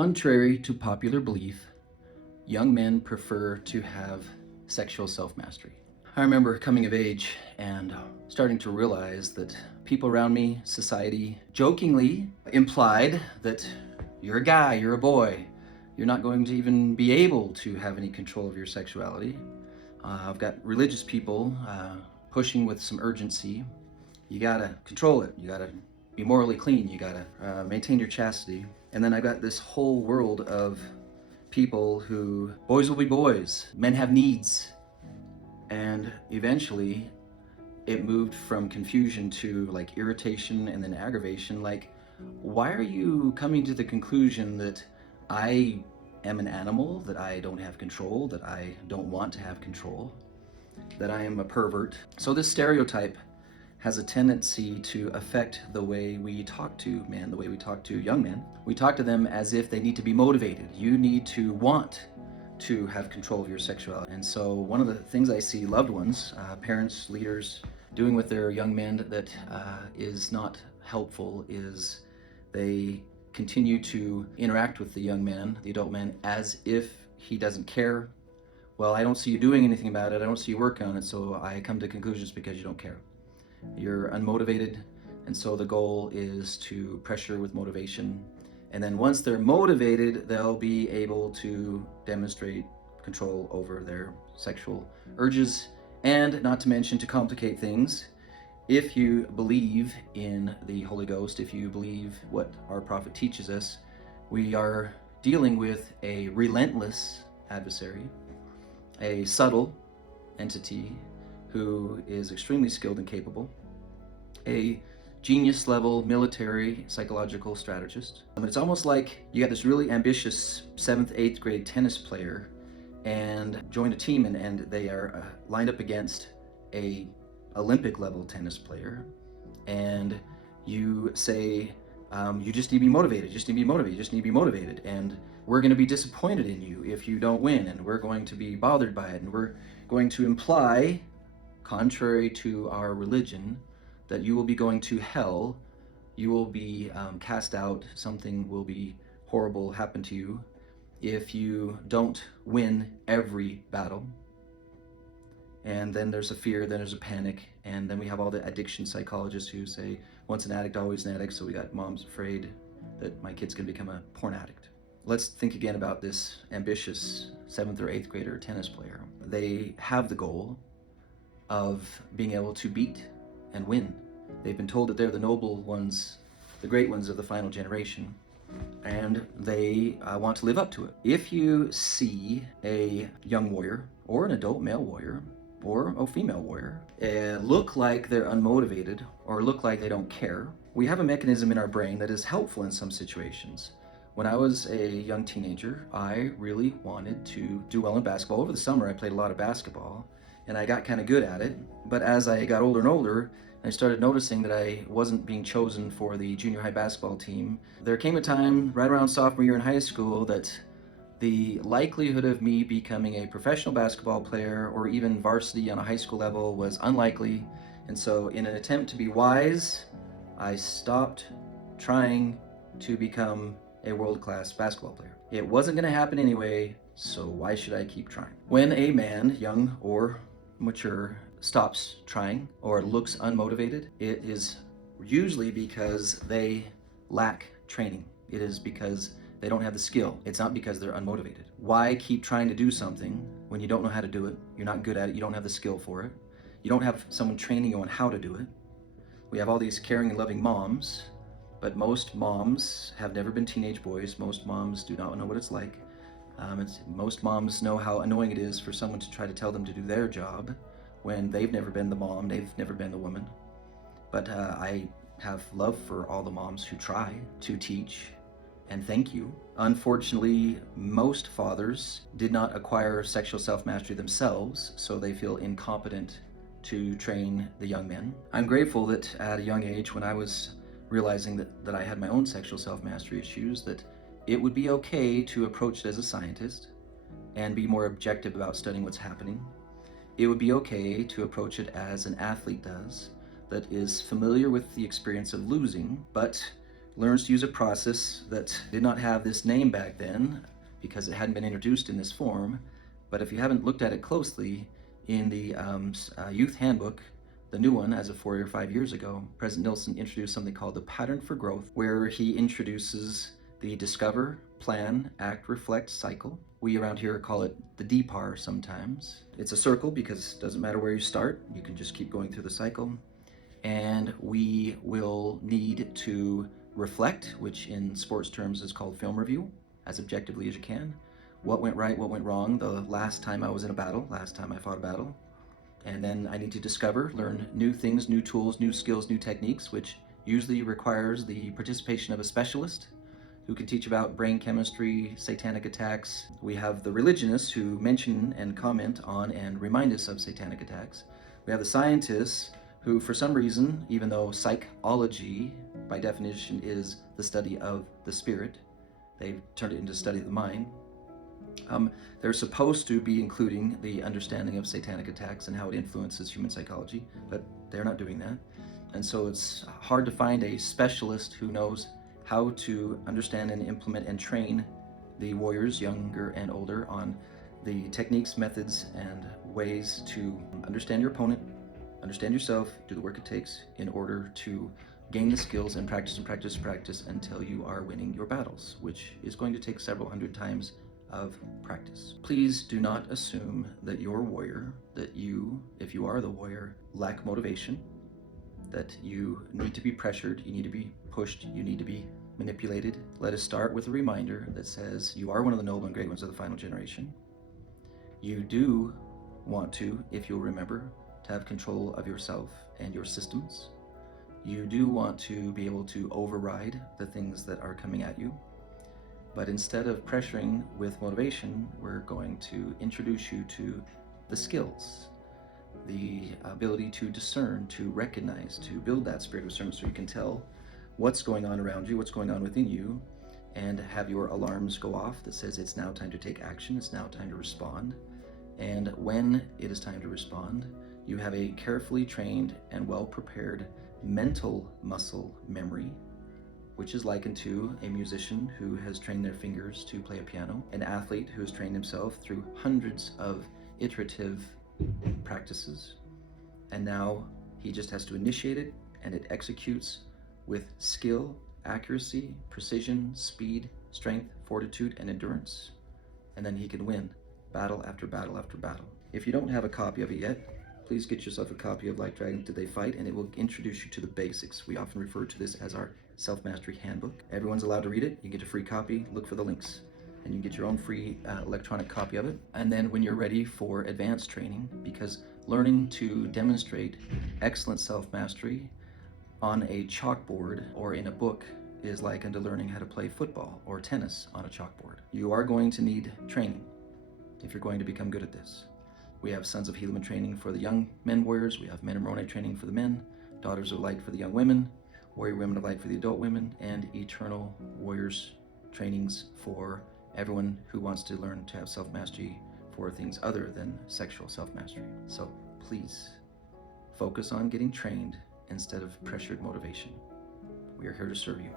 Contrary to popular belief, young men prefer to have sexual self-mastery. I remember coming of age and starting to realize that people around me, society, jokingly implied that you're a guy, you're a boy, you're not going to even be able to have any control of your sexuality. I've got religious people pushing with some urgency. You gotta control it, you gotta be morally clean, you gotta maintain your chastity. And then I got this whole world of people who, boys will be boys, men have needs. And eventually it moved from confusion to like irritation and then aggravation. Like, why are you coming to the conclusion that I am an animal, that I don't have control, that I don't want to have control, that I am a pervert? So this stereotype has a tendency to affect the way we talk to men, the way we talk to young men. We talk to them as if they need to be motivated. You need to want to have control of your sexuality. And so one of the things I see loved ones, parents, leaders, doing with their young men that is not helpful is they continue to interact with the young man, the adult man, as if he doesn't care. Well, I don't see you doing anything about it, I don't see you working on it, so I come to conclusions because you don't care. You're unmotivated, and so the goal is to pressure with motivation. And then once they're motivated, they'll be able to demonstrate control over their sexual urges. And not to mention, to complicate things, if you believe in the Holy Ghost, if you believe what our prophet teaches us, we are dealing with a relentless adversary, a subtle entity who is extremely skilled and capable, a genius level military psychological strategist. It's almost like you got this really ambitious 7th, 8th grade tennis player and joined a team and they are lined up against a Olympic level tennis player, and you say, you just need to be motivated, you just need to be motivated, you just need to be motivated, and we're going to be disappointed in you if you don't win, and we're going to be bothered by it, and we're going to imply, contrary to our religion, that you will be going to hell, you will be cast out, something will be horrible happen to you if you don't win every battle. And then there's a fear, then there's a panic, and then we have all the addiction psychologists who say, once an addict, always an addict, so we got moms afraid that my kid's gonna become a porn addict. Let's think again about this ambitious 7th or 8th grader tennis player. They have the goal of being able to beat and win. They've been told that they're the noble ones, the great ones of the final generation, and they want to live up to it. If you see a young warrior or an adult male warrior or a female warrior look like they're unmotivated or look like they don't care, we have a mechanism in our brain that is helpful in some situations. When I was a young teenager, I really wanted to do well in basketball. Over the summer, I played a lot of basketball, and I got kind of good at it. But as I got older and older, I started noticing that I wasn't being chosen for the junior high basketball team. There came a time right around sophomore year in high school that the likelihood of me becoming a professional basketball player or even varsity on a high school level was unlikely. And so in an attempt to be wise, I stopped trying to become a world-class basketball player. It wasn't going to happen anyway, so why should I keep trying? When a man, young or mature, stops trying or looks unmotivated, it is usually because they lack training. It is because they don't have the skill. It's not because they're unmotivated. Why keep trying to do something when you don't know how to do it? You're not good at it, you don't have the skill for it. You don't have someone training you on how to do it. We have all these caring and loving moms, but most moms have never been teenage boys. Most moms do not know what it's like. Most moms know how annoying it is for someone to try to tell them to do their job when they've never been the mom, they've never been the woman. But I have love for all the moms who try to teach, and thank you. Unfortunately, most fathers did not acquire sexual self-mastery themselves, so they feel incompetent to train the young men. I'm grateful that at a young age, when I was realizing that I had my own sexual self-mastery issues, that it would be okay to approach it as a scientist and be more objective about studying what's happening. It would be okay to approach it as an athlete does, that is familiar with the experience of losing, but learns to use a process that did not have this name back then because it hadn't been introduced in this form. But if you haven't looked at it closely, in the youth handbook, the new one as of 4 or 5 years ago, President Nilsson introduced something called the Pattern for Growth, where he introduces the discover, plan, act, reflect cycle. We around here call it the DPAR sometimes. It's a circle because it doesn't matter where you start, you can just keep going through the cycle. And we will need to reflect, which in sports terms is called film review, as objectively as you can. What went right, what went wrong the last time I was in a battle, last time I fought a battle. And then I need to discover, learn new things, new tools, new skills, new techniques, which usually requires the participation of a specialist who can teach about brain chemistry, satanic attacks. We have the religionists who mention and comment on and remind us of satanic attacks. We have the scientists who, for some reason, even though psychology by definition is the study of the spirit, they've turned it into study of the mind. They're supposed to be including the understanding of satanic attacks and how it influences human psychology, but they're not doing that. And so it's hard to find a specialist who knows how to understand and implement and train the warriors, younger and older, on the techniques, methods, and ways to understand your opponent, understand yourself, do the work it takes in order to gain the skills and practice and practice and practice until you are winning your battles, which is going to take several hundred times of practice. Please do not assume that you're a warrior, that you, if you are the warrior, lack motivation, that you need to be pressured, you need to be pushed, you need to be manipulated. Let us start with a reminder that says you are one of the noble and great ones of the final generation. You do want to, if you'll remember, to have control of yourself and your systems. You do want to be able to override the things that are coming at you. But instead of pressuring with motivation, we're going to introduce you to the skills, the ability to discern, to recognize, to build that spirit of discernment so you can tell what's going on around you, what's going on within you, and have your alarms go off that says it's now time to take action, it's now time to respond. And when it is time to respond, you have a carefully trained and well-prepared mental muscle memory, which is likened to a musician who has trained their fingers to play a piano, an athlete who has trained himself through hundreds of iterative practices, and now he just has to initiate it, and it executes with skill, accuracy, precision, speed, strength, fortitude, and endurance, and then he can win battle after battle after battle. If you don't have a copy of it yet, please get yourself a copy of Like Dragons Did They Fight, and it will introduce you to the basics. We often refer to this as our self-mastery handbook. Everyone's allowed to read it. You get a free copy, look for the links, and you get your own free electronic copy of it. And then when you're ready for advanced training, because learning to demonstrate excellent self-mastery on a chalkboard or in a book is like unto learning how to play football or tennis on a chalkboard. You are going to need training if you're going to become good at this. We have Sons of Helaman training for the young men warriors. We have Men of Moroni training for the men, Daughters of Light for the young women, Warrior Women of Light for the adult women, and Eternal Warriors trainings for everyone who wants to learn to have self-mastery for things other than sexual self-mastery. So please focus on getting trained instead of pressured motivation. We are here to serve you.